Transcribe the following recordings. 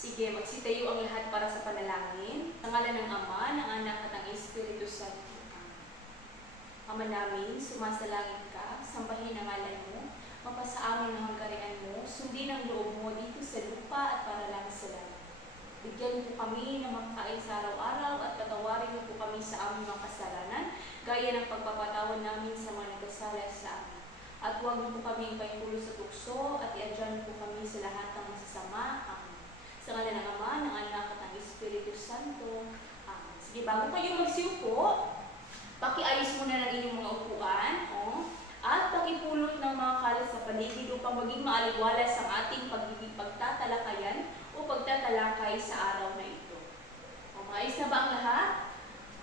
Sige, magsitayo ang lahat para sa panalangin. Sa ngalan ng Ama, ng Anak at ng Espiritu Santo. Ama namin, sumasalangit ka, sambahin ang ngalan mo, mapasa amin ang hanggarean mo, sundin ang loob mo dito sa lupa at para lang sa langit. Bigyan mo kami ng makakain sa araw-araw at patawarin mo po kami sa aming mga kasalanan, gaya ng pagpapatawad namin sa mga nagkasala sa amin. At huwag mo po kami ipahintulot sa tukso at iadyan po kami sa lahat ng masasama. Amen. Sa ngalan ng Ama, ng Anak at ng Espiritu Santo. Amen. Sige, bago kayo magsiupo, pakiayos muna ng inyong mga upuan, at pakipulot ng mga kalat sa paligid upang maging maaliwalas ang ating pagtatalakayan o pagtatalakay sa araw na ito. Maayos na ba ang lahat?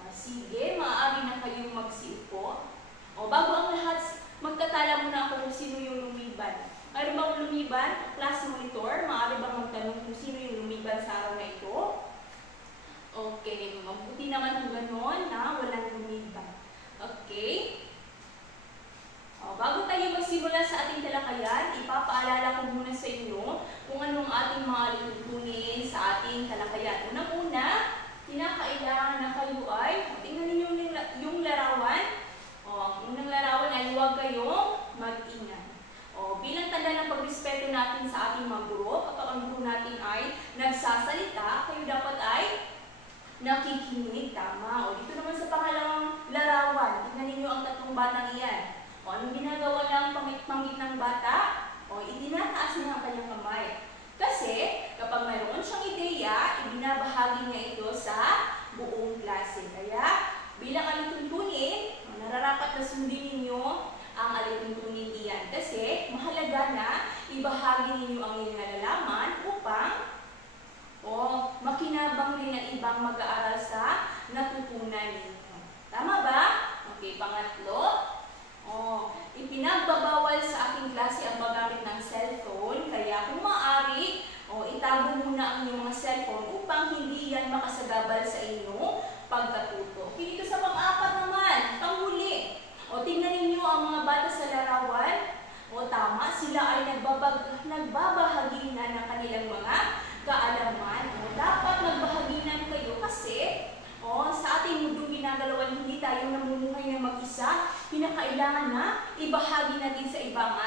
Sige, maaari na kayong magsiupo. Bago ang lahat, magtatala muna ako kung sino yung lumiban. Mayroon bang lumiban? Class monitor, maaari bang magtanong kung sino yung lumiban sa araw na ito? Okay, mabuti naman kung gano'n na walang lumiban. Okay? Bago tayo magsimula sa ating talakayan, ipapaalala ko muna sa inyo kung anong ating mga lipunin sa ating talakayan. Unang-una, kinakailangan na kayo ay, tingnan ninyo yung larawan. Unang larawan ay huwag kayong mag-ingay. Bilang tanda ng pagrespeto natin sa ating mga guro, kapag ang guro natin ay nagsasalita, kayo dapat ay nakikinig, tama. Dito naman sa pangalawang larawan, tingnan ninyo ang tatlong batang iyan. Anong ginagawa ng pamit-pamit ng bata? Itinataas niya ang kanyang kamay. Kasi, kapag mayroon siyang ideya, ibinabahagi niya ito sa buong klase. Kaya, bilang alituntunin, nararapat na sundin ninyo ang alituntunin iyan. Kasi, mahalaga na ibahagi ninyo ang inyong nalalaman upang makinabang rin ang ibang mag-aaral sa natutunan ninyo. Tama ba? Okay, pangatlo. Ipinagbabawal sa aking klase ang paggamit ng cellphone, kaya kung maaari, itago muna ang inyong mga cellphone upang hindi yan makasagabal sa inyo pagkatuto. Dito sa pang-apat naman, panghuli. Tingnan ninyo ang mga bata sa larawan. Tama, sila ay nagbabahagi na ng kanilang mga kaalaman. Dapat nagbahaginan kayo kasi sa ating mundong ginagalawan, hindi tayo namumuhay ng mag-isa. Kinakailangan na ibahagi natin sa iba ang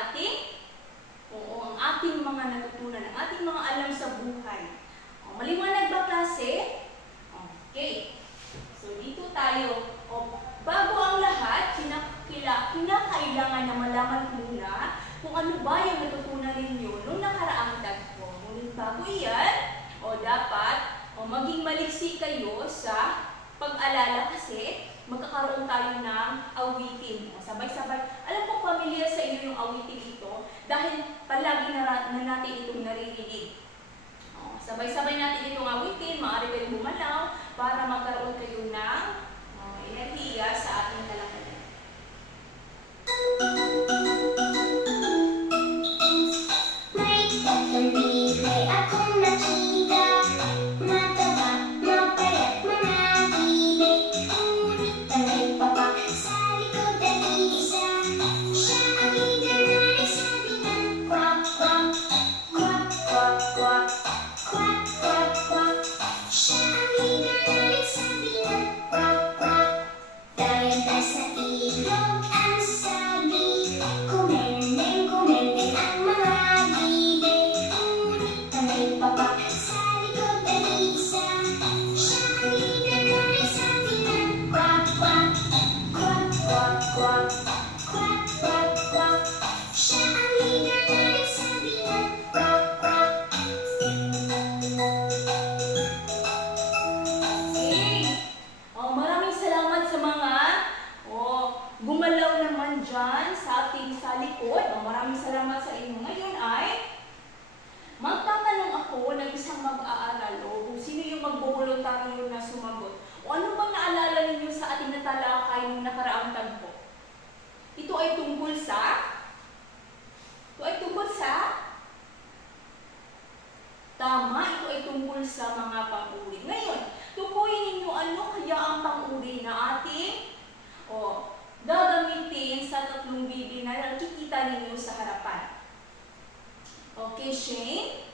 ating mga natutunan, ang ating mga alam sa buhay. Maliwanag ba klase? Okay. So dito tayo. Bago ang lahat, kinakailangan na malaman muna kung ano ba yung natutunan ninyo nung nakaraang tagpo. Ngunit bago iyan, dapat maging maliksi kayo sa pag-alala kasi magkakaroon tayo ng awitin. Sabay-sabay. Alam ko pamilyar sa inyo yung awitin ito dahil palagi na natin itong naririnig. Sabay-sabay natin itong awitin, maaari kayong bumalaw para magkaroon kayo ng enerhiya sa ating talakayan. May tatlong may akong nakita, mataba, mapayat, manatili, ngunit ang nagpapak sa likod ay isa. Siya ang leader na nagsabi ng kwak, kwak, kwak, kwak, kwak, kwak, kwak, kwak. Siya ang leader na nagsabi ng kwak, kwak. Dahil sa ilog ang sabi, kumendeng, kumendeng ang mga bibig, ngunit ang nagpapak sa likod ay isa. Siya ang leader na nagsabi ng kwak, kwak, kwak, kwak, kwak, kwak, kwak, kwak. Siya ang leader na nagsabi ng kwak, kwak. Maraming salamat sa mga gumalaw naman dyan sa ating sa likod. Maraming salamat sa inyo. Ngayon ay magtatanong ako ng isang mag-aaral kung sino yung magboboluntaryo na sumagot. Ano bang naalala ninyo sa ating natalakay ng nakaraang tagpo? Ito ay tungkol sa tama, ito ay tungkol sa mga pang-uri. Ngayon, tukuyin ninyo ano kaya ang pang-uri na ating gagamitin sa tatlong bibi na nakikita ninyo sa harapan. Okay, Shane?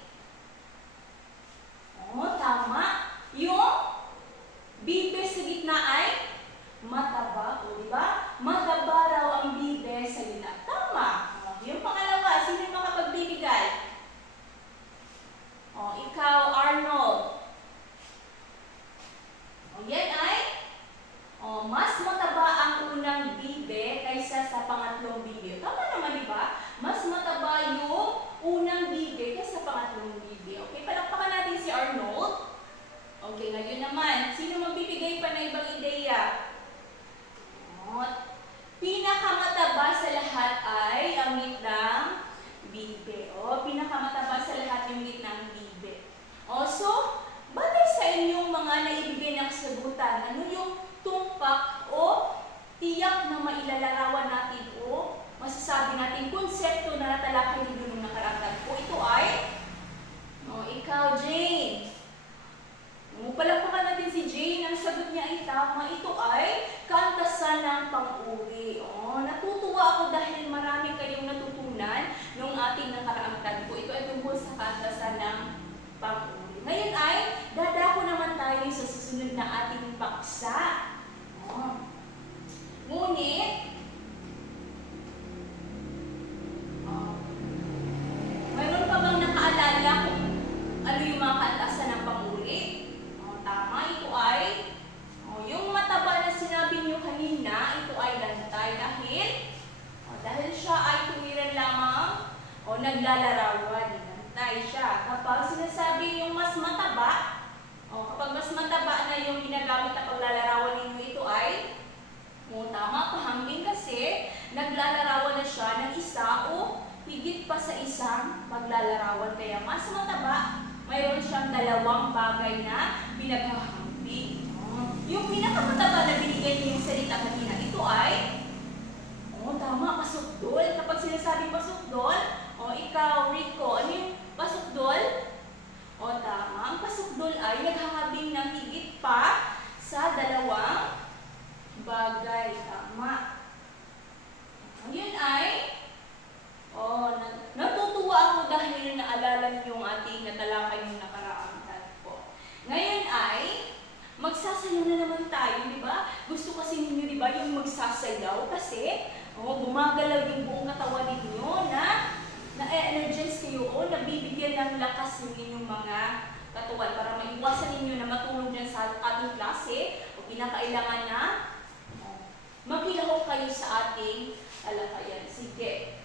paksa. Oh. Ngunit, mayroon pa bang nakaalala kung ano yung mga kaantasan ng panguri? Tama, ito ay yung mataba na sinabi niyo kanina, ito ay lantay dahil siya ay tuwiran lamang o naglalarawan. Lantay siya. Kapag sinasabi yung mas mataba, kapag mas mataba na yung ginagamit na paglalarawan ninyo, ito ay tama, pahambing kasi naglalarawan na siya ng isa o higit pa sa isang paglalarawan. Kaya mas mataba, mayroon siyang dalawang bagay na pinaghahambing. Yung pinakamataba na binigay niyo yung salita kanina, ito ay, tama, pasukdol. Kapag sinasabi pasukdol, ikaw, Rico, ano yung pasukdol? Tama, ang pasukdol ay naghahambing ng higit pa sa dalawang bagay. Tama. Yun ay, natutuwa ako dahil naalala niyo yung ating natalakay yung nakaraang po. Ngayon ay, magsasayaw na naman tayo, di ba? Gusto kasi ninyo, di ba, yung magsasayaw kasi, gumagalaw yung buong katawan ninyo na-energize kayo o nabibigyan ng lakas ng inyong mga katawan para maiwasan ninyo na matulog dyan sa ating klase o pinakailangan na makilaho kayo sa ating talakayan. Sige.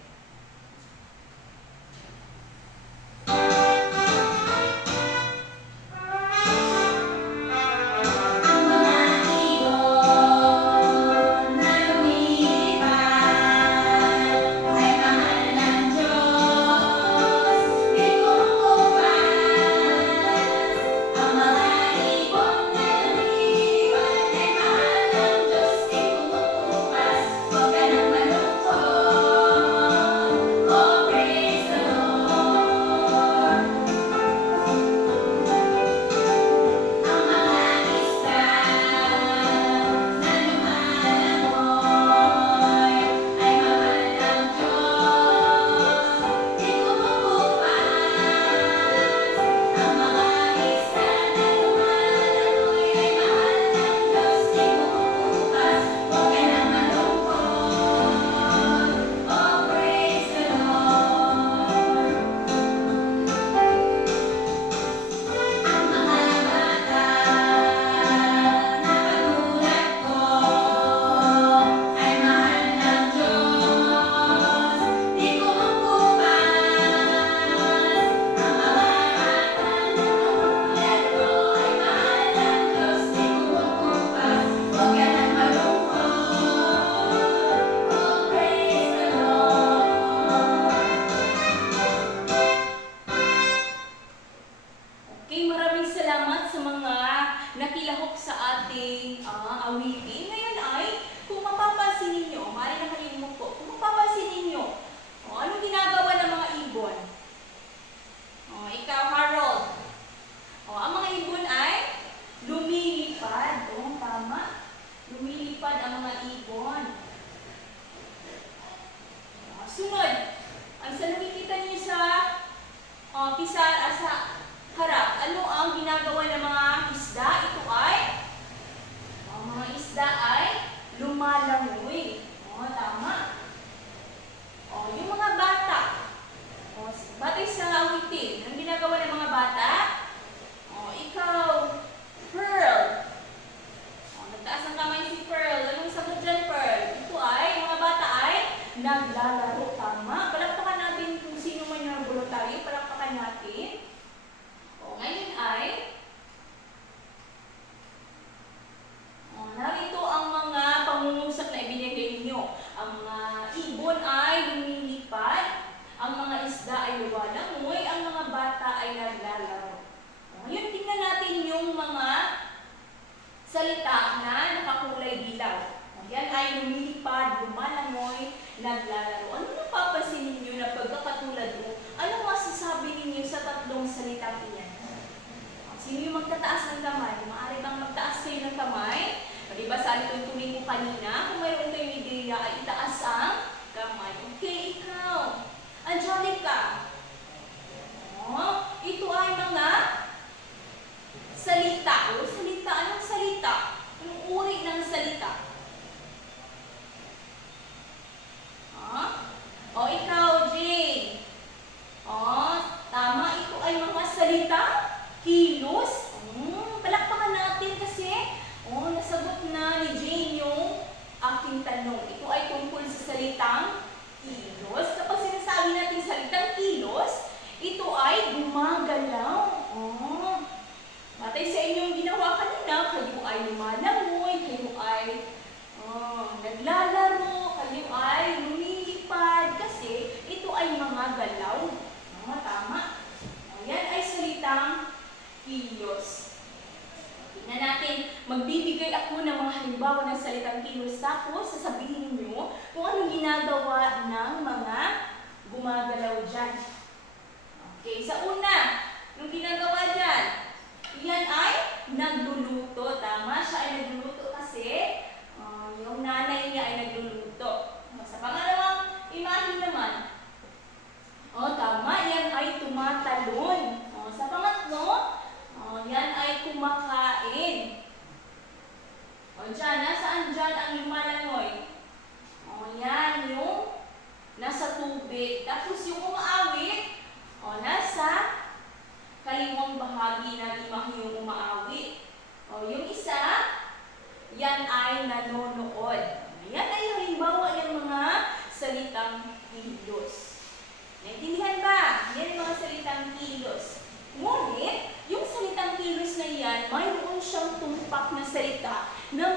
Naglalaro, tama. Palakpakan natin kung sino man yung voluntaryo. Palakpakan natin. Ngayon ay, narito ang mga pangungusap na ibinigay ninyo. Ang mga ibon ay lumilipad, ang mga isda ay lumalangoy, ang mga bata ay naglalaro. Ngayon, tingnan natin yung mga salita na nakakulay dilaw. Yan ay lumilipad, lumalangoy, naglalaro. Ano napapansin ninyo na pagkakatulad mo? Anong masasabi ninyo sa tatlong salitang iyan? Sino yung magtataas ng kamay? Maaari bang magtaas kayo ng kamay? Diba sa tuntunin ko kanina, kung mayroon kayong ideya ay itaas ang kamay. Okay, ikaw. Angelica. Ito ay mga salita. Salita. Anong salita? Anong salitang kilos. Palakpakan natin kasi nasagot na ni Jane yung aking tanong. Ito ay tungkol sa salitang kilos. Kapag sinasabi natin salitang kilos, ito ay gumagalaw. Batay sa inyong ginawa kanina, kayo ay lumalangoy, kayo ay naglalaro, kayo ay lumilipad, kasi ito ay mga galaw. Tama. Yan ay salitang kilos. Tingnan natin, magbibigay ako ng mga halimbawa ng salitang kilos, tapos sasabihin niyo kung anong ginagawa ng mga gumagalaw dyan. Okay, sa una, yung ginagawa dyan, yan ay nagluluto. Tama, siya ay nagluluto kasi yung nanay niya ay nagluluto. Sa pangalawang imahe naman, tama, yan ay tumatalon. Sa pangatlo, yan ay kumakain. Dyan, nasaan dyan ang lumalangoy? Yan yung nasa tubig. Tapos yung umaawit, nasa kaliwang bahagi ng imahe yung umaawit. Yung isa, yan ay nanonood. Yan ay halimbawa ng mga salitang kilos. Naintindihan ba? Yan mga salitang kilos. Ngunit, yung salitang kilos na yan, mayroon siyang tumpak na salita na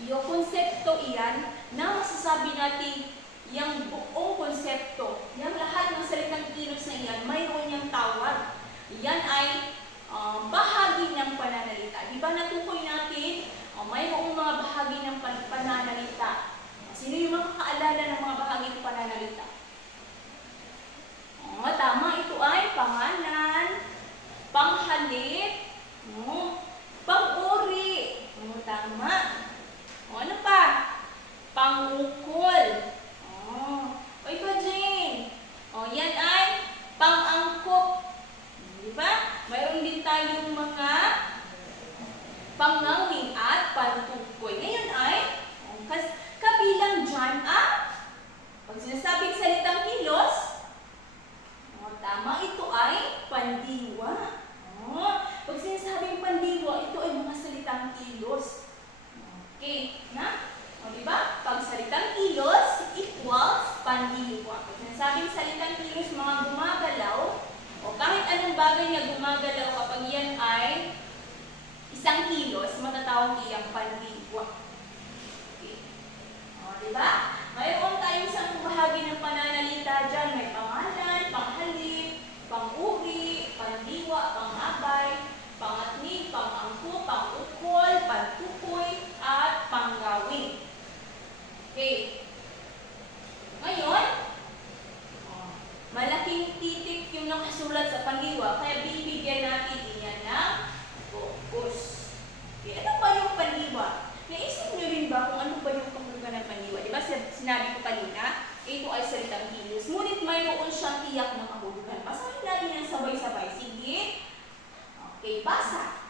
yung konsepto iyan na masasabi natin yung buong konsepto. Yung lahat ng salitang kilos na iyan, mayroon niyang tawag. Yan ay bahagi ng pananalita. Di ba natukoy natin, mayroong mga bahagi ng pananalita. Sino yung makakaalala ng mga bahagi ng pananalita? Tama, ito ay pangalan, panghalip, pag-uri. Tama. Ano pa? Pangukol. Ikaw, Jane. Yan ay pang-angkop. Di ba? Mayroon din tayong mga pangawing at pantukoy. Ngayon ay, kabilang dyan pag sinasabing salitang kilos, tama, ito ay pandiwa. Pag sinasabing pandiwa, ito ay mga salitang kilos. Okay, na? Diba? Pag salitang kilos equals pandiwa. Pag sinasabing salitang kilos, mga gumagalaw, kahit anong bagay na gumagalaw, kapag yan ay isang kilos, matatawag iyang pandiwa. Okay. Diba? Mayroon tayong isang bahagi ng pananalita dyan. May pangalan, panghalip, pang-uri, pandiwa, pang-abay, pangatnig, pang-angko, pang-ukol, pantukoy, at panggawin. Okay. Ngayon, malaking titik yung nakasulat sa pandiwa, kaya bibigyan natin iyan ng focus. Okay. Ano ba yung pandiwa? Naisip nyo rin ba kung ano ba yung kahulugan ng pandiwa? Diba sinabi ko kanina, ito ay salitang kilos. Ngunit mayroon siyang tiyak na kahulugan. Basahin natin yan sabay-sabay. Sige. Okay, basa.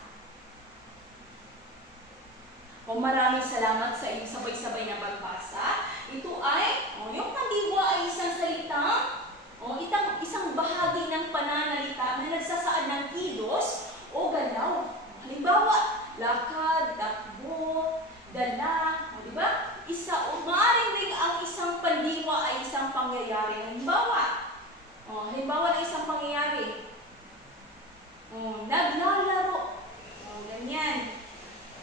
Maraming salamat sa inyong sabay-sabay na pagbasa. Ito ay, yung pandiwa ay isang salitang, isang bahagi ng pananalita na nagsasaad ng kilos o galaw. Halimbawa, lakad, takbo, dala, diba? Maaaring rin ang isang pandiwa ay isang pangyayari. Halimbawa ng isang pangyayari. Naglalaro. Ganyan.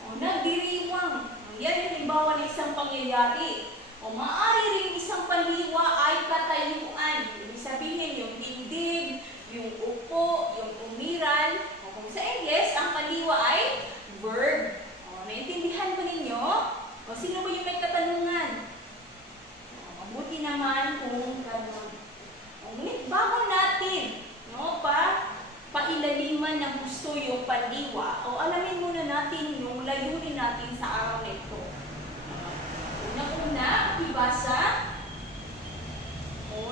Nagdiriwang. Yan yung halimbawa ng isang pangyayari. Maaari rin isang pandiwa ay katayuan. Ibig sabihin, yung dibdib, yung upo, yung umiral. Kung sa English, ang pandiwa ay verb. Naintindihan ko ninyo? Sino ba yung may katanungan? Mabuti naman kung gano'n. Ngunit bago natin pailaliman ng gusto yung pandiwa, alamin muna natin yung layunin natin sa araw na ito. Una, ibasa.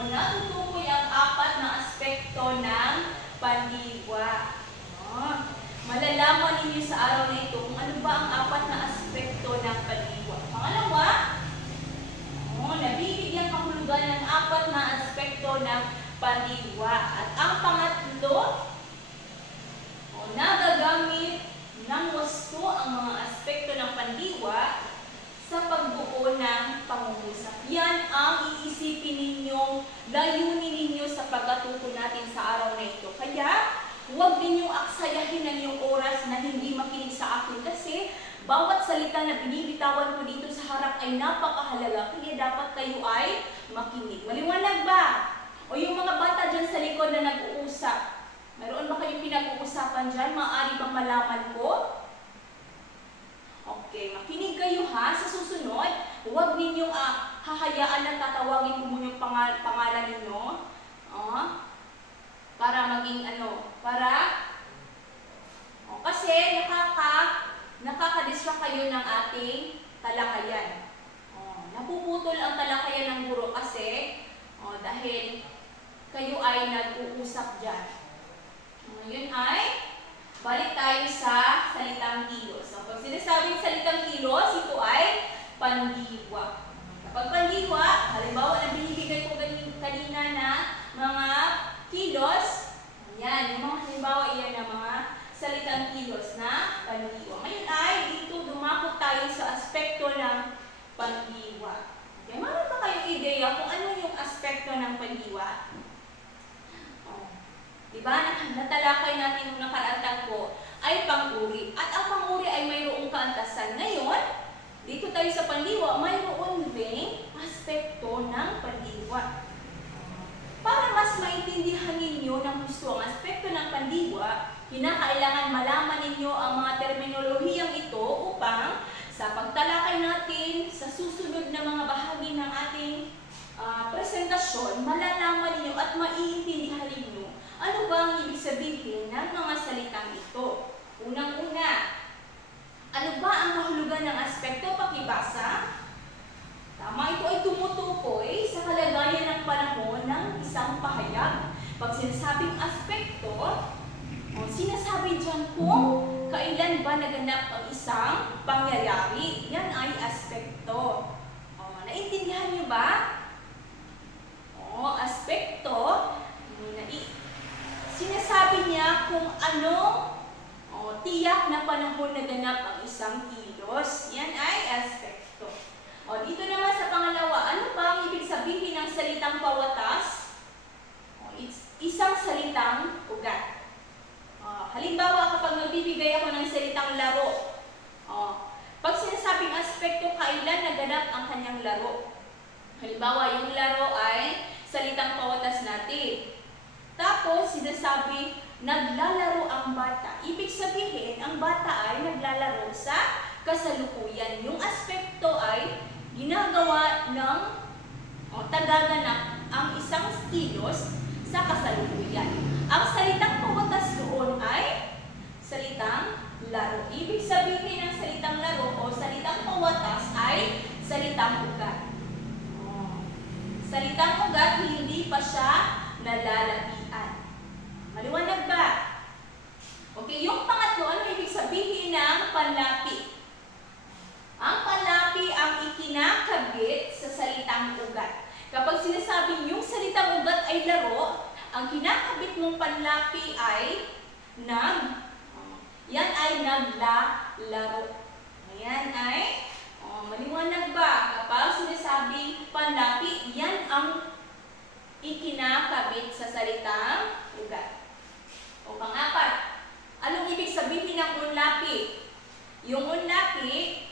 Natutukoy ang 4 na aspekto ng pandiwa. Malalaman ninyo sa araw na ito kung ano ba ang 4 na aspekto ng pandiwa. Pangalawa, nabibigyan kahulugan ng 4 na aspekto ng pandiwa. At ang pangatlo, bawat salita na binibitawan ko dito sa harap ay napakahalaga, kaya dapat kayo ay makinig. Maliwanag ba? O yung mga bata dyan sa likod na nag-uusap, mayroon ba kayong pinag-uusapan dyan? Maaari bang malaman ko? Okay, makinig kayo ha. Sa susunod, huwag ninyong hahayaan na tatawagin ko muna yung pangalan ninyo. Para maging kasi nakaka-distract kayo ng ating talakayan. Napuputol ang talakayan ng guro kasi dahil kayo ay nag-uusap dyan. Ngayon ay balik tayo sa salitang kilos. Pag sinasabing salitang kilos, ito ay pandiwa. Kapag pandiwa, halimbawa na binibigay ko kanina na mga kilos, yan, yung mga halimbawa iyan na mga salitang kilos na pandiwa. Ngayon ay dito dumakot tayo sa aspekto ng pandiwa. Okay, meron ba kayong ideya kung ano yung aspekto ng pandiwa? Diba? Natalakay natin nung nakaraang ko ay pang-uri. At ang pang-uri ay mayroong kaantasan. Ngayon, dito tayo sa pandiwa, mayroon ding aspekto ng pandiwa. Para mas maintindihan ninyo ng gusto ang aspekto ng pandiwa, kinakailangan malaman ninyo ang mga terminolohiyang ito upang sa pagtalakay natin sa susunod na mga bahagi ng ating presentasyon, malalaman ninyo at maiintindihan ninyo ano ba ang ibig sabihin ng mga salitang ito. Unang-una, ano ba ang kahulugan ng aspekto? Pakibasa. Tama, ito ay tumutukoy sa kalagayan ng panahon ng isang pahayag. Pag sinasabing aspekto, sinasabi dyan kung kailan ba naganap ang isang pangyayari. Yan ay aspekto. Naintindihan niyo ba? Aspekto, sinasabi niya kung ano tiyak na panahon naganap ang isang kilos. Yan ay aspekto. Dito naman sa pangalawa, ano ba ang ibig sabihin ng salitang pawatas? Isang salitang ugat. Halimbawa, kapag nagbibigay ako ng salitang laro, pag sinasabing aspekto, kailan naganap ang kanyang laro? Halimbawa, yung laro ay salitang pawatas natin. Tapos, sinasabi, naglalaro ang bata. Ibig sabihin, ang bata ay naglalaro sa kasalukuyan. Yung aspekto ay ginagawa ng tagaganap ang isang kilos sa kasalukuyan. Ang salitang pawatas doon ay salitang laro. Ibig sabihin ng salitang laro o salitang pawatas ay salitang ugat. Salitang ugat, hindi pa siya nalalapian. Maliwanag ba? Okay, yung pangatlo, ano ibig sabihin ng panlapi? Ang panlapi ang ikinakabit sa salitang ugat. Kapag sinasabing yung salitang ugat ay laro, ang kinakabit mong panlapi ay yan ay naglalaro. Ayan ay, maliwanag ba? Kapag sinasabing panlapi, yan ang ikinakabit sa salitang ugat. O pang-apat, anong ibig sabihin ng unlapi? Yung unlapi,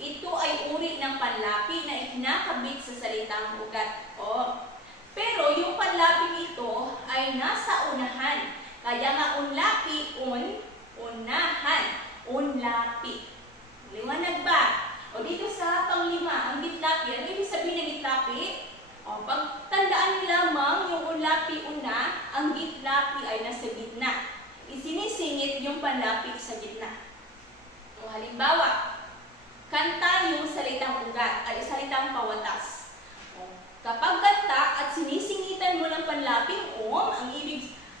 ito ay uri ng panlapi na ikinakabit sa salitang ugat. Pero yung panlapi ito ay nasa unahan. Kaya nga unlapi, unahan, unlapi. Liwanag ba? Dito sa panglima, ang gitlapi, ano ibig sabihin ng gitlapi? Pagtandaan niyo lamang yung unlapi una, ang gitlapi ay nasa gitna. Isinisingit yung panlapi sa gitna. Halimbawa, kanta yung salitang ugat ay salitang pawatas. Kapag kanta at sinisingitan mo ng panlaping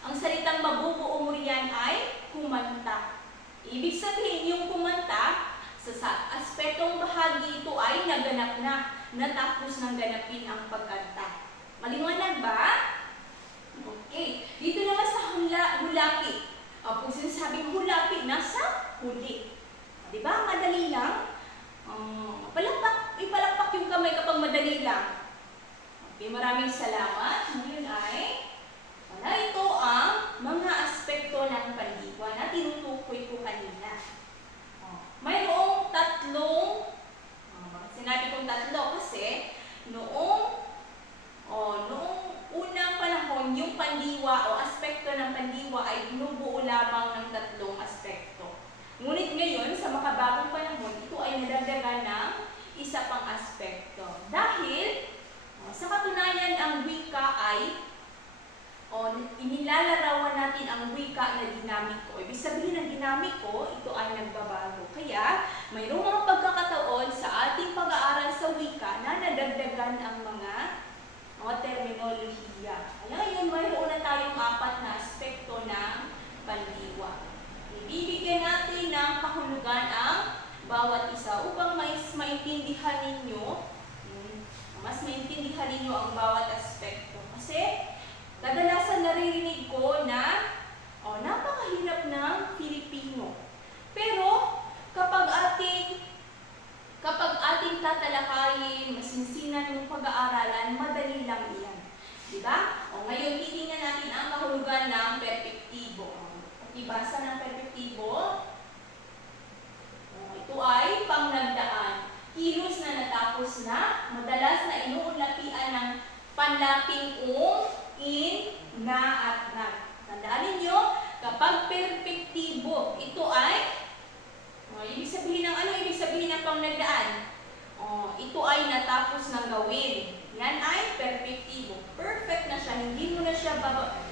ang salitang mabubuo mo riyan ay kumanta. Ibig sabihin yung kumanta, sa aspetong bahagi ito ay naganap na, natapos ng ganapin ang pagkanta. Maliwanag ba? Okay. Dito naman sa hulapi. Kung sinasabing hulapi, nasa huli. Diba? Madali lang. Ipalakpak yung kamay kapag madali lang. Okay, maraming salamat. Ngayon ay, ito ang mga aspekto ng pandiwa na tinutukoy ko kanina. Mayroong pandiwa o aspekto ng pandiwa ay binubuo lamang ng tatlong aspekto. Ngunit ngayon, sa makabagong panahon, ito ay nadagdagan ng isa pang aspekto. Dahil, sa katunayan, ang wika ay, inilalarawan natin ang wika na dinamiko. Ibig sabihin ng dinamiko, ito ay nagbabago. Kaya, mayroong mga pagkakataon sa ating pag-aaral sa wika na nadagdagan ang mga terminolohiya. Ngayon, mayroon na tayong 4 na aspekto ng pandiwa. Ibibigyan natin ng kahulugan ang bawat isa upang mas maintindihan ninyo ang bawat aspekto. Kasi, kadalasan naririnig ko na napakahirap ng Filipino. Pero, kapag ating tatalakayin, masinsinan yung pag-aaralan, madali lang yan. Diba? Ngayon, titingnan natin ang kahulugan ng perpektibo. Ibasa ng perpektibo. Ito ay pangnagdaan. Kilos na natapos na, madalas na inuulapian ng panlaping in, na, at nat. Tandaan ninyo, kapag perpektibo, ito ay ibig sabihin ng Ibig sabihin ng pangnagdaan. Ito ay natapos ng gawin. Yan ay perpektibo. Perfect na siya. Hindi mo na siya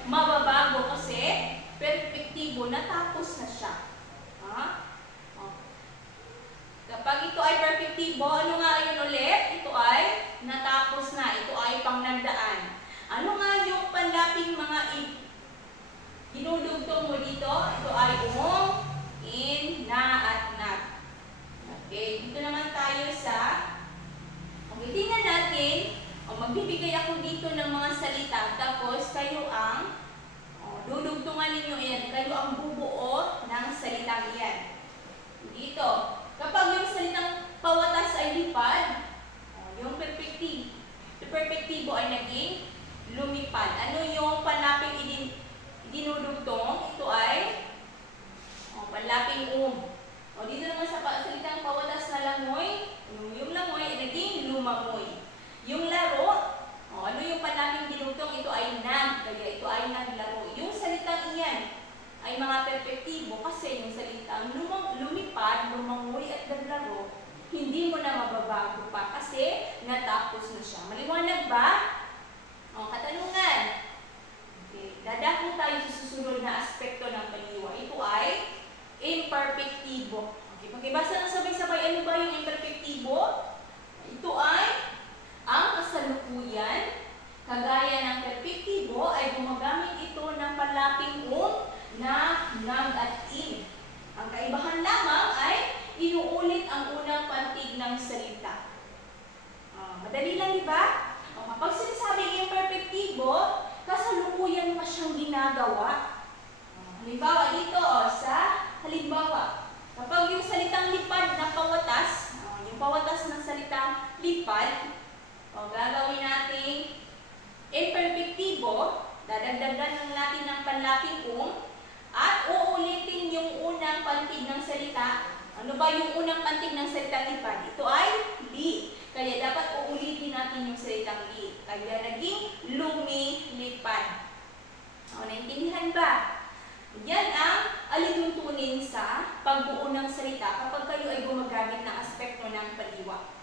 mababago kasi perpektibo, natapos na siya. Kapag ito ay perpektibo, ano nga yun ulit? Ito ay natapos na. Ito ay pangnagdaan. Ano nga yung panlaping mga dinudugtong mo dito? Ito ay in, na, at nat. Okay, dito naman tayo sa tingnan natin. Magbibigay ako dito ng mga salita. Tapos, kayo ang dudugtungan ninyo yan. Kayo ang bubuo ng salitang yan. Dito. Kapag yung salitang pawatas ay lipad, yung perpektibo ay naging lumipad. Ano yung panlaping dinudugtong? Ito ay panlaping dito naman sa salitang pawatas na langoy, yung langoy ay naging lumamoy. Yung laro, ano yung panlaping dinudugtong? Ito ay nag, kaya ito ay naglaro. Yung salitang iyan ay mga perpektibo kasi yung salitang lumipad, lumangoy at naglaro, hindi mo na mababago pa kasi natapos na siya. Maliwanag ba? Katanungan. Okay. Dadako tayo sa susunod na aspekto ng pandiwa. Ito ay imperfektibo. Okay, pakibasa na sabay-sabay. Ano ba yung imperfektibo? Ito ay ang kasalukuyan. Kagaya ng perpektibo ay gumagamit ito ng panlaping na, nag, at in. Ang kaibahan lamang ay inuulit ang unang pantig ng salita. Madali lang, di ba? Kapag sinasabing imperfektibo, kasalukuyan pa siyang ginagawa. Halimbawa dito, halimbawa, kapag yung salitang lipad na pawatas, yung pawatas ng salitang lipad, gagawin natin imperfektibo, dadagdagan lang natin ng panlaping at uulitin yung unang pantig ng salita. Ano ba yung unang pantig ng salitang lipad? Ito ay li. Kaya dapat uulitin natin yung salitang li. Kaya naging lumilipad. Naintindihan ba? Yan ang alituntunin sa pagbuo ng salita kapag kayo ay gumagamit ng aspekto ng pandiwa.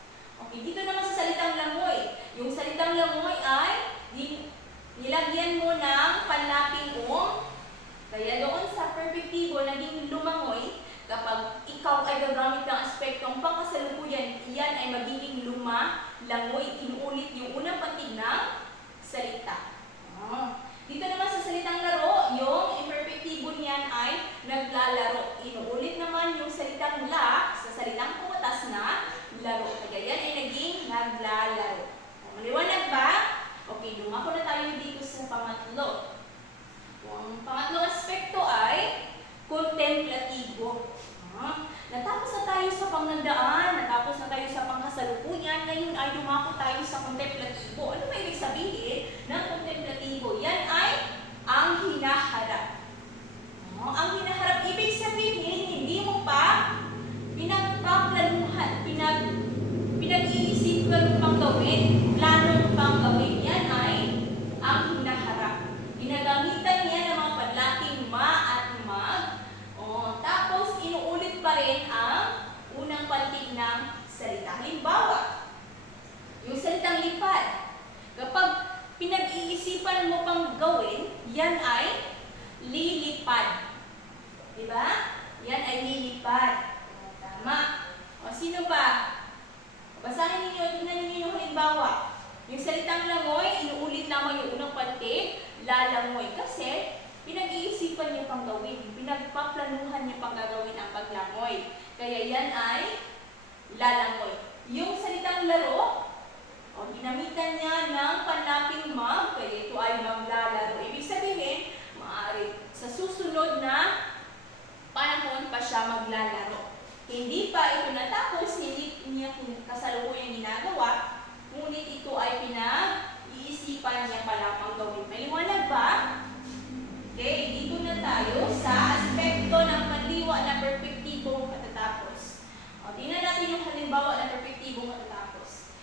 Okay, dito naman sa salitang langoy. Yung salitang langoy ay nilagyan mo ng panlaping Kaya doon sa perpektibo, naging lumangoy. Kapag ikaw ay gagamit ng aspektong pangkasalukuyan, iyan ay magiging langoy. Inuulit yung unang pantig ng salita. Dito naman sa salitang laro, yung imperfektibo niyan ay naglalaro. Inuulit naman yung salitang sa salitang pumatas na laro. Kaya yan ay naging naglalaro. Maliwanag ba? Okay, lumako na tayo dito sa pangatlo. Ang pangatlong aspekto ay kontemplatibo. Natapos na tayo sa pangnandaan, natapos na tayo sa pangkasalukuyan, ngayon ay dumako tayo sa kontemplatibo. Ano ba ibig sabihin ng kontemplatibo? Yan ay ang yan ay lilipad. Diba? Yan ay lilipad. Tama. O, sino pa? Basahin ninyo, tingnan ninyo yung halimbawa. Yung salitang langoy, inuulit lamang yung unang parte, lalangoy. Kasi, pinag-iisipan niya pang gawin. Pinagpaplanuhan niya pang gagawin ang paglangoy. Kaya yan ay lalangoy. Yung salitang laro, ginamitan niya ng panlaping mag, kaya ito ay maglalaro. Ibig sabihin, maaari sa susunod na panahon pa siya maglalaro. Hindi pa ito natapos, hindi niya kasalukuyang ginagawa, ngunit ito ay pinag-iisipan niya pala pang gawin. Maliwanag ba? Okay, dito na tayo sa aspekto ng pandiwa na perpektibong katatapos. Tingnan natin yung halimbawa na perpektibong katatapos.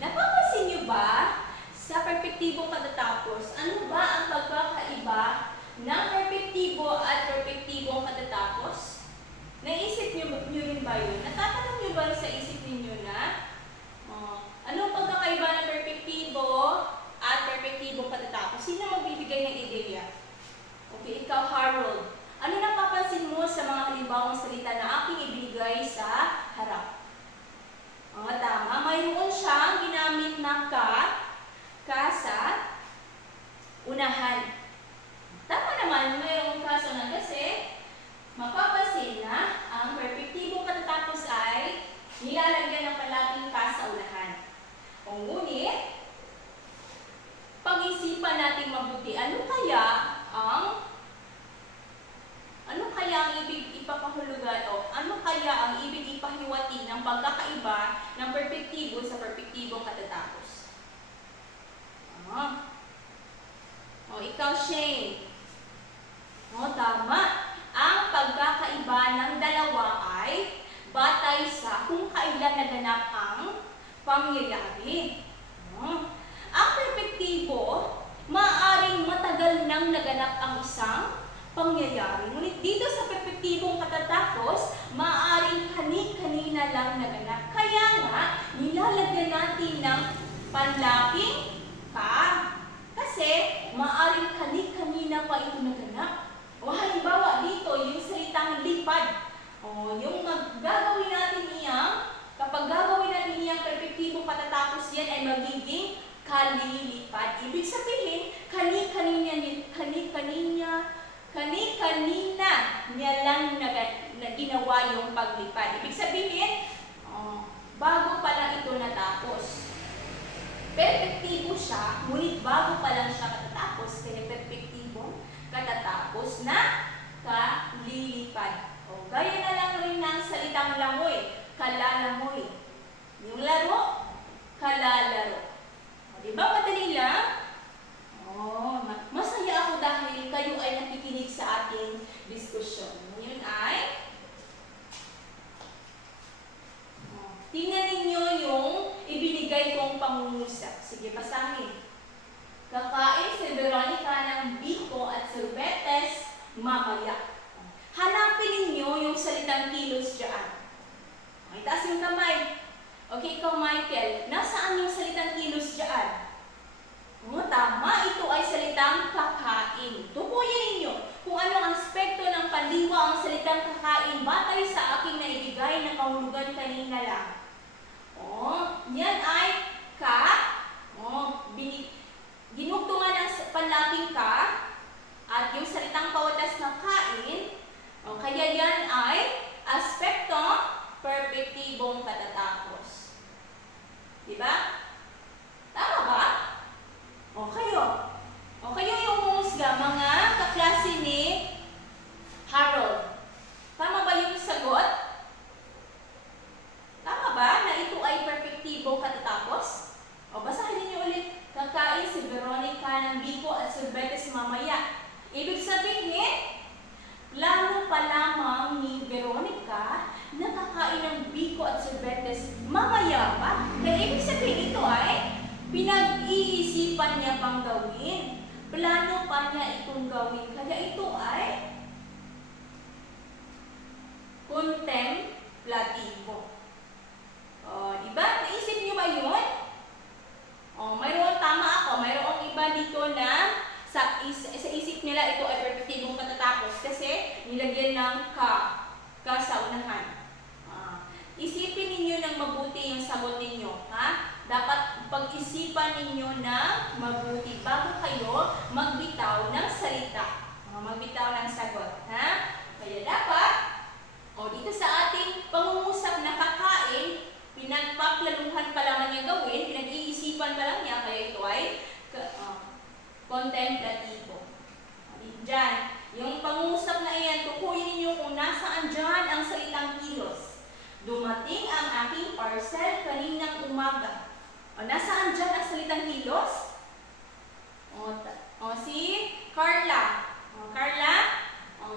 Napapansin niyo ba sa perpektibong katatapos, ano ba ang pagkakaiba ng perpektibo at perpektibong katatapos? Naisip niyo rin ba yun? Natatanong niyo ba sa isip ninyo na anong pagkakaiba ng perpektibo at perpektibong katatapos? Sino magbibigay ng ideya? Okay, ikaw Harold. Ano napapansin mo sa mga halimbawang salita na aking ibinigay sa harap? Tama. Mayroon siyang ginamit na ka sa unahan. Tama naman, mayroong ka sa unahan kasi mapapansin na ang perpektibong katatapos ay nilalagyan ng palaging ka sa unahan. Ngunit, pag-isipan natin mabuti, ano kaya ang ibig ipakahulugan o ano kaya ang ibig ipahiwati ng pagkakaiba ng perpektibo sa perpektibong katatapos? Ikaw, Shane. Tama. Ang pagkakaiba ng dalawa ay batay sa kung kailan naganap ang pangyayari. Ang perpektibo, maaaring matagal nang naganap ang isang pangyayari. Ngunit dito sa perpektibong katatapos, maaaring kani-kanina lang naganap. Kaya nga, nilalagyan natin ng panlaking ka. Kasi, maaaring kani-kanina pa ito naganap. Halimbawa dito, yung salitang lipad. Yung gagawin natin iyang, kapag gagawin natin iyang perpektibong katatapos, yan ay magiging kalilipad. Ibig sabihin, kani-kanina niya lang na ginawa yung paglipad. Ibig sabihin, bago pa lang ito natapos. Perpektibo siya, ngunit bago pa lang siya katatapos, kaya perpektibo katatapos na kalilipad. Gaya na lang rin ng salitang langoy, kalalangoy. Yung laro, kalalaro. Diba madali lang? Masaya ako dahil kayo ay nakikinig sa ating diskusyon. Yun ay tingnan ninyo yung ibinigay kong pangungusap. Sige, basahin. Kakain si Veronica ng biko at sorbetes mamaya. Hanapin ninyo yung salitang kilos dyan. Itaas yung kamay. Okay, ikaw Michael, nasaan yung salitang kilos dyan? Tama, ito ay salitang kakain. Tukuyin ninyo kung anong aspekto ng pandiwa ang salitang kakain batay sa aking naibigay na kahulugan kanina lang. Yan ay ka. Ginugtungan ng panlaking ka at yung salitang kawatas ng kain. Kaya yan ay aspekto perpektibong katatapos. Diba? Tama ba? Kayo yung humusga, mga kaklase ni Harold. Tama ba yung sagot? Tama ba na ito ay perpektibong katatapos? Basahin niyo ulit. Kakain si Veronica ng biko at sorbetes mamaya. Ibig sabihin, plano pa lamang ni Veronica na kakain ng biko at sorbetes mamaya pa. Kaya ibig sabihin ito ay pinag-iisipan niya pang gawin. Plano pa niya itong gawin. Kaya ito ay kontemplatibo. Diba? Naisip niyo ba yun? Mayroon, tama ako, mayroong iba dito na sa isip nila ito ay perpektibong katatapos kasi nilagyan ng ka sa unahan. Isipin ninyo ng mabuti yung sagot ninyo. Dapat pag-isipan ninyo ng mabuti bago kayo magbitaw ng salita. Magbitaw ng sagot. Kaya dapat, dito sa ating pangungusap na kakain, pinagpaplaluhan pa lang niya gawin, pinag-iisipan pa lang niya, kaya ito ay contemplativo. Diyan, yung pangungusap na iyan, tukuyin niyo kung nasaan dyan ang salitang kilos. Dumating ang aking parcel kaninang umaga. Nasaan dyan ang salitang kilos? Si Carla. Carla,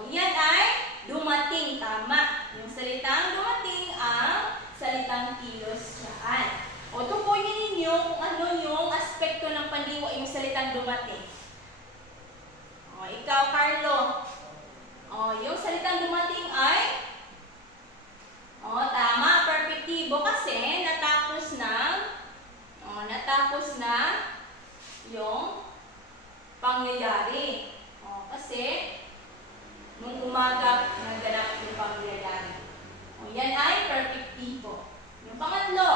yan ay dumating. Tama. Yung salitang dumating ang salitang kilos dyan. Tukuyin ninyo kung ano yung aspekto ng pandiwa yung salitang dumating. Ikaw, Carlo. Yung salitang dumating ay tama, perpektibo kasi natapos na yung pangyayari. Kasi nung umaga naganap yung pangyayari. Yan ay perpektibo. Yung pangatlo,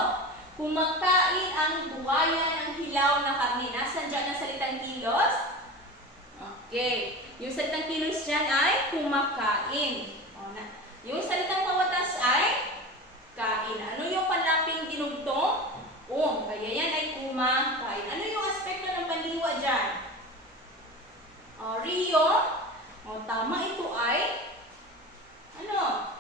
kumakain ang buwaya ng hilaw na karne. Nasaan dyan ang salitang kilos? Okay. Yung salitang kilos dyan ay kumakain. Yung salitang pawatas ay kain. Ano yung panlaping dinugtong? Kaya yan ay kumakain. Ano yung aspekto ng pandiwa dyan? Rio. Tama, ito ay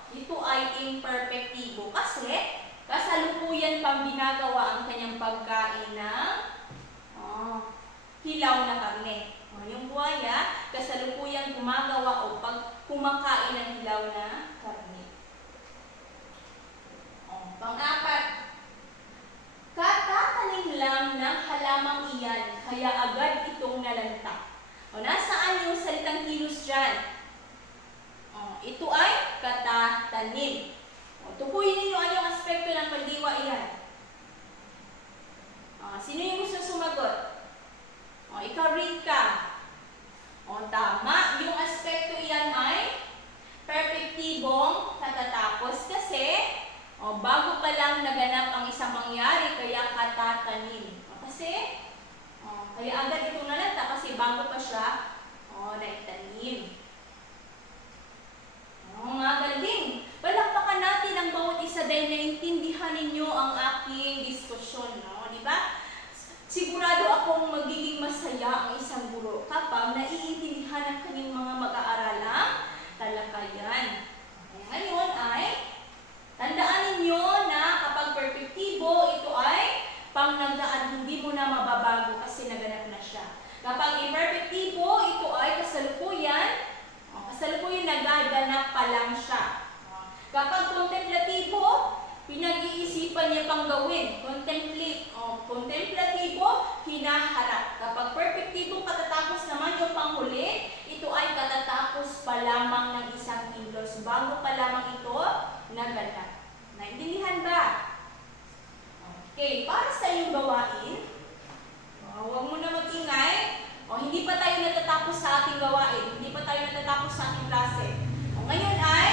ito ay imperfectibo kasi kasalukuyan pang ginagawa ang kanyang pagkain ng hilaw na karne. Yung buwaya, kasalukuyan gumagawa o kumakain ng hilaw na karne. Pang-apat, katatanim lang ng halamang iyan, kaya agad itong nalanta. Nasaan yung salitang kilos dyan? Ito ay katatanim. Tukuyin ninyo anong aspekto ng pandiwa iyan. Sino yung gusto sumagot? Ikaw, Rika. Tama. Yung aspekto iyan ay perpektibong katatapos kasi bago pa lang naganap ang isang mangyari, kaya katatanim. Kasi kaya agad itong nalanta kasi bago pa siya naitanim. Magaling. Palakpakan natin ang bawat isa dahil naintindihan ninyo ang aking diskusyon. Di ba? Sigurado akong magiging masaya ang isang guro kapag naiintindihan ang kanyang mga mag-aaralang talakayan. Ngayon ay tandaan ninyo na kapag perpektibo, ito ay pangnagdaan, hindi mo na mababago kasi naganap na siya. Kapag imperfektibo, ito ay kasalukuyan nagaganap pa lang siya. Kapag contemplatibo, pinag-iisipan niya pang gawin. Contemplatibo, hinaharap. Kapag perpektibong katatapos naman yung panghuli, ito ay katatapos pa lamang ng isang kilos. Bago pa lamang ito naganap. Naintindihan ba? Okay, para sa iyong gawain, huwag mo na mag-ingay. Hindi pa tayo natatapos sa ating gawain. Hindi pa tayo natatapos sa ating klase. Ngayon ay,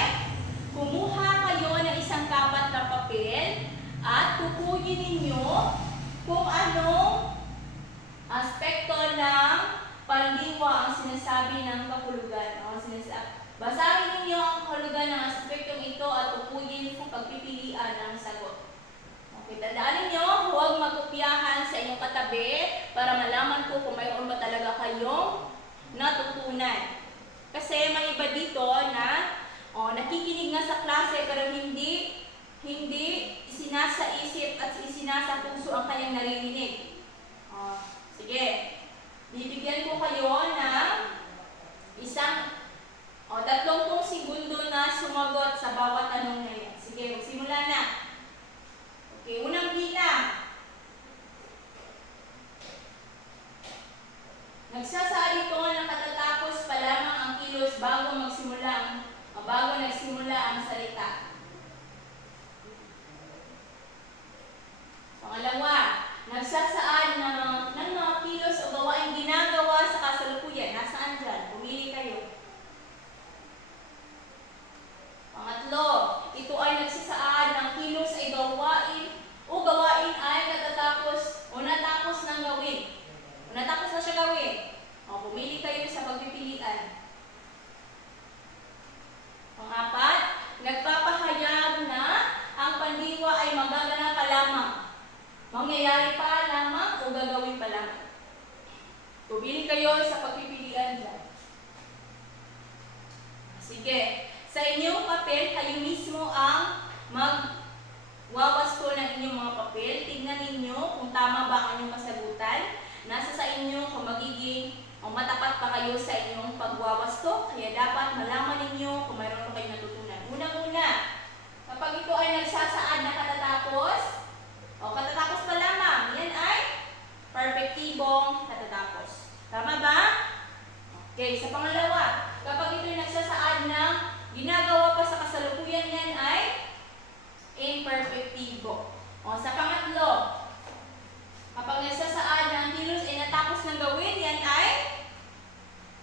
kumuha kayo ng isang kapat na papel at tukuyin ninyo kung anong aspekto ng pandiwa ang sinasabi ng kahulugan. Basahin ninyo ang kahulugan ng aspektong ito at tukuyin kung pagpipilian ng sagot. Okay, tandaan ninyo, huwag magkopyahan sa inyong katabi para malaman ko kung mayroon ba talaga kayong natutunan. Kasi may iba dito na nakikinig nga sa klase pero hindi isinasaisip at isinasapuso ang kanyang naririnig. Sige, bibigyan ko kayo ng isang 30 segundo na sumagot sa bawat tanong na yan. Sige, magsimula na. Okay, unang bilang. Nagsasabi ko na katatapos pa lamang ang kilos bago nagsimula ang salita. Pangalawa, nagsasaad ng mga kilos o gawaing ginagawa sa kasalukuyan. Nasaan dyan? Pumili kayo. Pangatlo, ito ay nagsasaad ng kilos ay gawain o gawain ay natatapos o natapos ng gawin. O natapos na siya gawin. O, pumili kayo sa pagpipilian. Pang-apat, nagpapahayag na ang pandiwa ay magaganap pa lamang. Mangyayari pa lamang o gagawin pa lamang. Pumili kayo sa pagpipilian dyan. Sige, sa inyong papel, kayo mismo ang magwawasto ng inyong mga papel. Tingnan ninyo kung tama ba ang inyong kasagutan. Nasa sa inyo kung magiging o matapat pa kayo sa inyong pagwawasto. Kaya dapat malaman ninyo kung mayroon pa kayong natutunan. Unang-una, kapag ito ay nagsasaad na katatapos, o katatapos pa lamang, yan ay perfectibong katatapos. Tama ba? Okay, sa pangalawa, kapag ito ay nagsasaad ng ginagawa pa sa kasalukuyan, yan ay imperfectibo. O sa pangatlo, kapag nagsasaad ng kilos ay natapos ng gawin, yan ay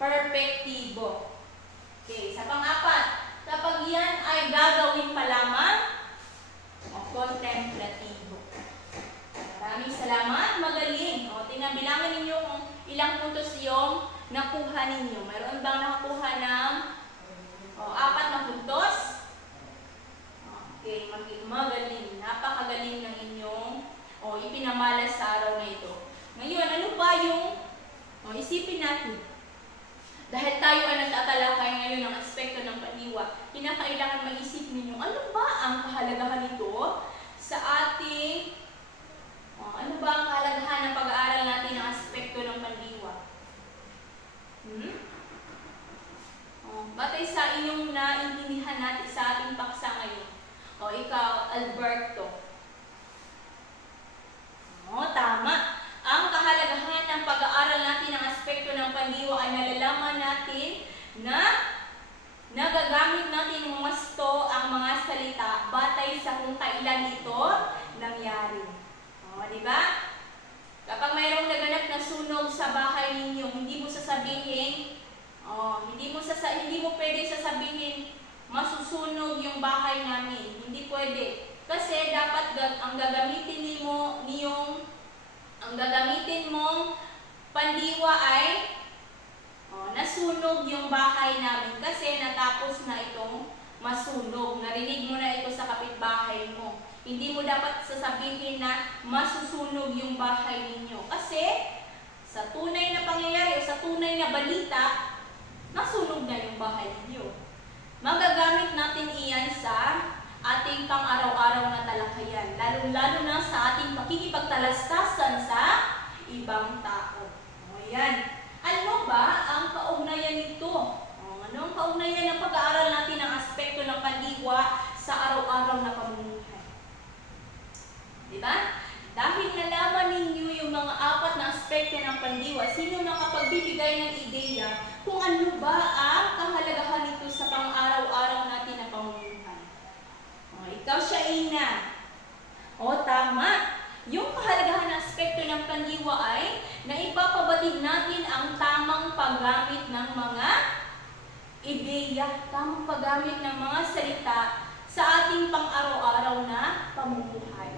perfectibo. Okay, sa pang-apat, kapag yan ay gagawin pa lamang, o contemplatibo. Maraming salamat, magaling. O, tinabilangan ninyo kung ilang puntos yung nakuha ninyo. Mayroon bang nakakuha ng 4 na puntos? Okay, magaling. Napakagaling ng inyong ipinamalas sa araw na ito. Ngayon, ano ba yung isipin natin? Dahil tayo ay nagtatalakay ngayon ng aspekto ng pandiwa, kinakailangan maisip ninyo, ano ba ang kahalagahan nito sa ating, ano ba ang kahalagahan ng pag-aaral natin ng aspekto ng pandiwa? Batay sa inyong naintindihan natin sa ating paksa ngayon. O ikaw, Alberto. Tama. Ang kahalagahan ng pag-aaral natin ng aspekto ng pandiwa ay nalalaman natin na nagagamit natin ng masto ang mga salita batay sa kung kailan ito nangyari. Di ba? Kapag mayroong naganap na sunog sa bahay ninyo, hindi mo sasabihin, hindi mo pwede sasabihin, masusunog yung bahay namin. Hindi pwede. Kasi dapat ang gagamitin mong pandiwa ay nasunog yung bahay namin kasi natapos na itong masunog. Narinig mo na ito sa kapitbahay mo. Hindi mo dapat sasabihin na masusunog yung bahay ninyo. Kasi sa tunay na pangyayari o sa tunay na balita, nasunog na yung bahay ninyo. Magagamit natin iyan sa ating pang-araw-araw na talakayan, lalong-lalo na sa ating pakikipagtalastasan sa ibang tao. Ayan. Ano ba ang kaugnayan nito? Ano ang kaugnayan ng pag-aaral natin ng aspekto ng pandiwa sa araw-araw na pamumuhay? Diba? Dahil nalaman ninyo yung mga 4 na aspekto ng pandiwa, sino nakapagbibigay ng ideya kung ano ba ang kahalagahan nito sa pang-araw-araw natin na pamumuhay? Ikaw siya, Ina. Tama. Yung kahalagahan ng aspekto ng pandiwa ay naipapabatid natin ang tamang paggamit ng mga ideya, tamang paggamit ng mga salita sa ating pang-araw-araw na pamumuhay.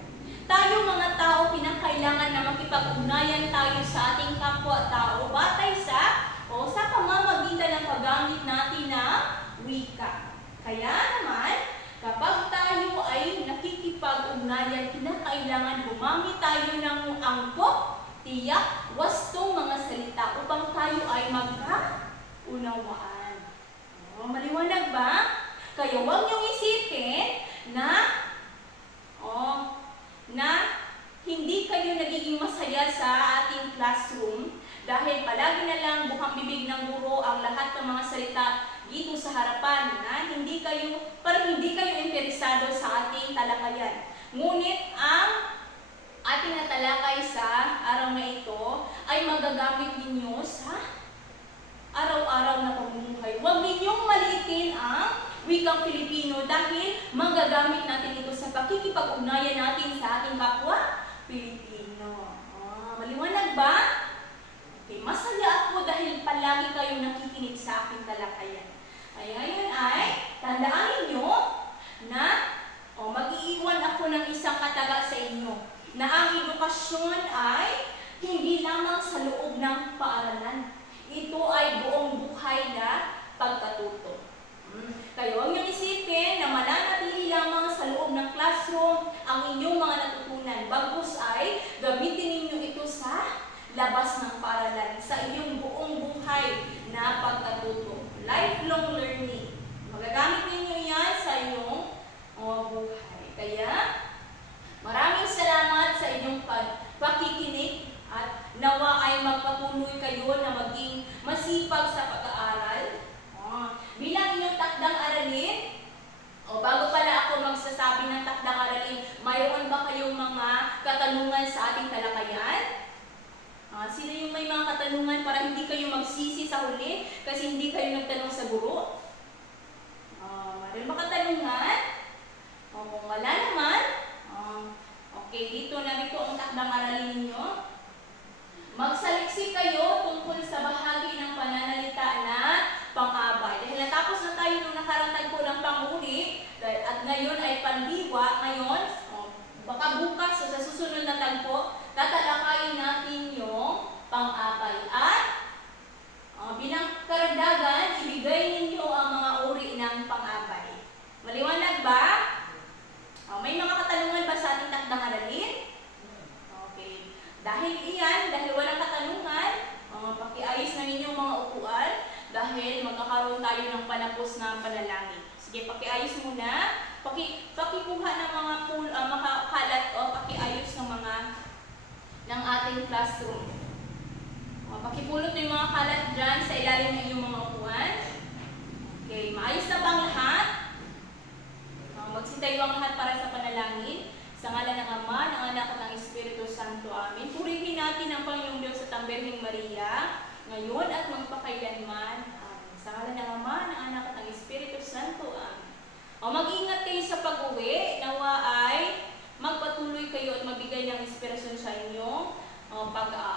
Tayo mga tao, pinakailangan na makipag-ugnayan tayo sa ating kapwa-tao batay sa pamamagitan ng paggamit natin ng wika. Kaya naman, kapag tayo ay nakikipag-ugnayan, kinakailangan gumamit tayo ng angkop, tiyak, wastong mga salita upang tayo ay magkaunawaan. Maliwanag ba? Kaya huwag niyong isipin na hindi kayo nagiging masaya sa ating classroom dahil palagi na lang bukang bibig ng guro ang lahat ng mga salita dito sa harapan na hindi kayo interesado sa ating talakayan. Ngunit ang ating natalakay sa araw na ito ay magagamit ninyo sa araw-araw na pamumuhay. Huwag ninyong maliitin ang wikang Pilipino dahil magagamit natin ito sa pakikipag-ugnayan natin sa ating kapwa Pilipino. palagi kayong nakikinig sa aking talakayan. Ay ngayon ay, tandaan ninyo na mag-iiwan ako ng isang kataga sa inyo na ang edukasyon ay hindi lamang sa loob ng paaralan. Ito ay buong buhay na pagkatuto. Kayo ang inyong isipin na mananatili lamang sa loob ng classroom ang inyong mga natutunan. Bagkus ay gamitin ninyo ito sa labas ng paaralan, sa inyong buong buhay na pagkatuto. Lifelong learning. Magagamit ninyo yan sa inyong buhay. Kaya, maraming salamat sa inyong pakikinig at nawa ay magpatuloy kayo na maging masipag sa pag-aaral. Bilang inyong takdang aralin, bago pala ako magsasabi ng takdang aralin, mayroon ba kayong mga katanungan sa ating talakayan? Sino yung may mga katanungan para hindi kayo magsisi sa huli kasi hindi kayo nagtanong sa guro? Mayroon ba katanungan? Kung wala naman, okay, dito narito ang takdang aralin ninyo. Magsaliksik kayo tungkol sa bahagi ng pananalita na pang-abay. Dahil natapos na tayo nung nakarang tagpo ng pang-uri at ngayon ay pandiwa, ngayon, baka bukas o sa susunod na tagpo, tatalakayin natin yung pang-abay. At bilang karagdagan, ibigay ninyo ang mga uri ng pang-abay. Maliwanag ba? May mga katanungan ba sa ating takdang aralin? Okay. Dahil walang katanungan, pakiayos na ninyong mga upuan dahil magkakaroon tayo ng panapos na panalangin. Sige, pakiayos muna. Pakikuha ng mga kalat o pakiayos ng ating classroom. Pakipulot ng mga kalat dyan sa ilalim ng inyong mga upuan. Okay, maayos na bang lahat? Magsitayo ang lahat para sa panalangin. Sa ngalan ng Ama, ng Anak at ng Espiritu Santo. Amin. Purihin natin ang Panginoong Diyos sa Tambirhing Maria, ngayon at magpakailanman. Amin. Sa ngalan ng Ama, ng Anak at ng Espiritu Santo. Amin. Mag-ingat kayo sa pag-uwi. Nawa ay magpatuloy kayo at magbigay ng inspirasyon sa inyong pag-aaral.